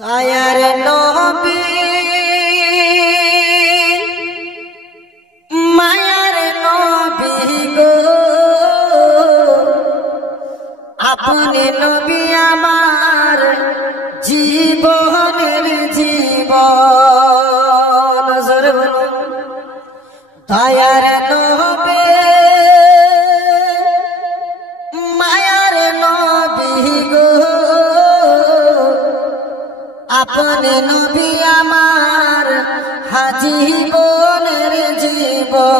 দয়ার নবী মায়ার নবী গো, আপনি নবী আমার জীবনের জীবন। দয়ার নবী মায়ার নবী গো, আপনি নবী আমার জীবনের জীবন।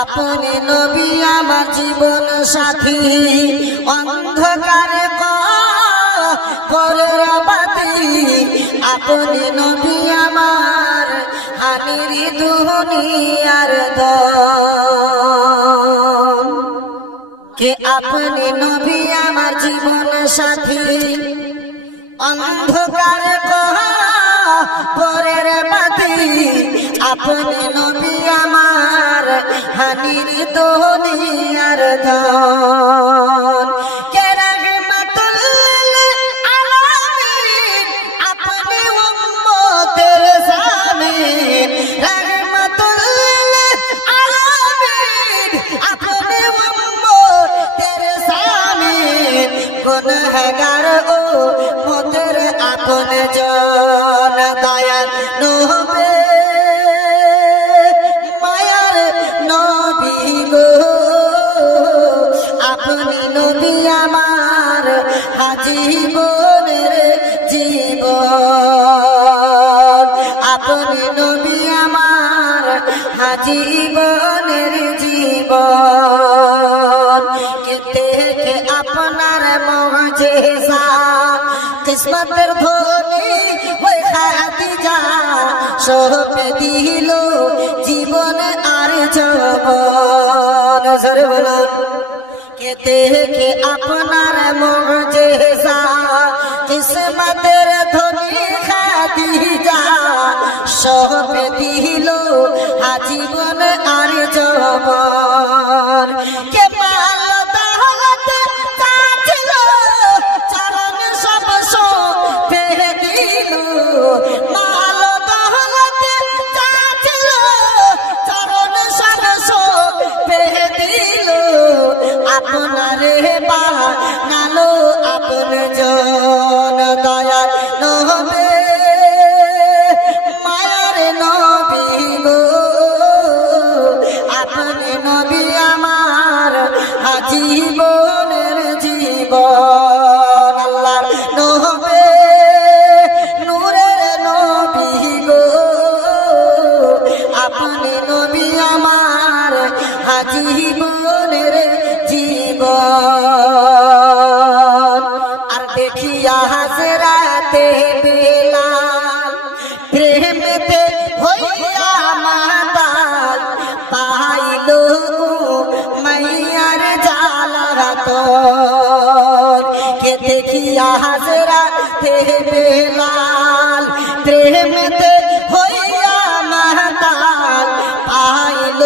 আপনি নবী আমার জীবন সাথী, অন্ধকারে করের বাতি। আপনি নবী আমার হানির দুনিয়ার দম। কে আপনি নবী আমার জীবন সাথী, অন্ধকার পরের বাতি। আপনি নবী আমার হানির দুনিয়ার ধন। কে রাহমাতুল আলামিন, আপনি উম্মতের জামিন। রাহমাতুল আলামিন, আপনি উম্মতের জামিন। গুনাহগার ও মোদের আপন জন। দয়ার নবী মায়ার নবী গো, আপনি নবী আমার জীবনের জীবন। আপনি নবী আমার জীবনের জীবন। থেকে আপনার মুজিজা, কিসমতের ধনী ওই খাদিজা সঁপে দিল জীবন আর যৌবন। জোরে বলুন। কেতে কে আপনার মুজিজা, কিসমতের ধনী খাদিজা সঁপে দিল জীবন আর যৌবন। কে আপনারে বানালো আপন জন। দয়ার নবী মায়ার নবী গো, আপনি নবী আমার জীবনের জীবন। আল্লাহর নবী নূরের নবী গো, আপনি নবী আমার জীবনের জীবন। আর দেখিয়া হাজরাতে বেলাল, প্রেমেতে হইয়া মাতাল। পাইল মাইয়ার জালাতন। কে দেখিয়া হাজরাতে বেলাল, প্রেমেতে হইয়া মাতাল। পাইল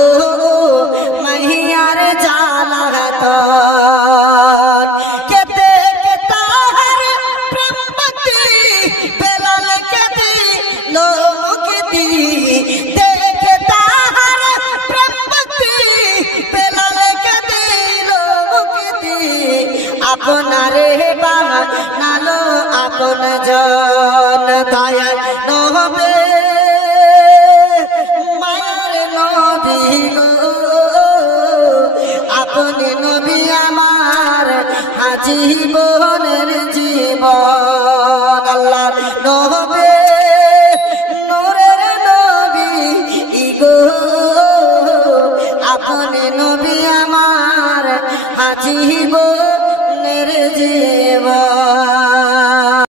মাইয়ার জালাতন। কেতে কে তাহার প্রেমবতী বেলাল কে দিল মুক্তি। দেখে তাহার প্রেমবতী বেলাল কে দিল মুক্তি। আপনারে বানালো আপন জন। দয়ার নবী মায়ার নবী গো, আপনি নবী আমার জীবনের জীবন। আল্লাহর নবী নূরের নবী গো, আপনি নবী আমার জীবন।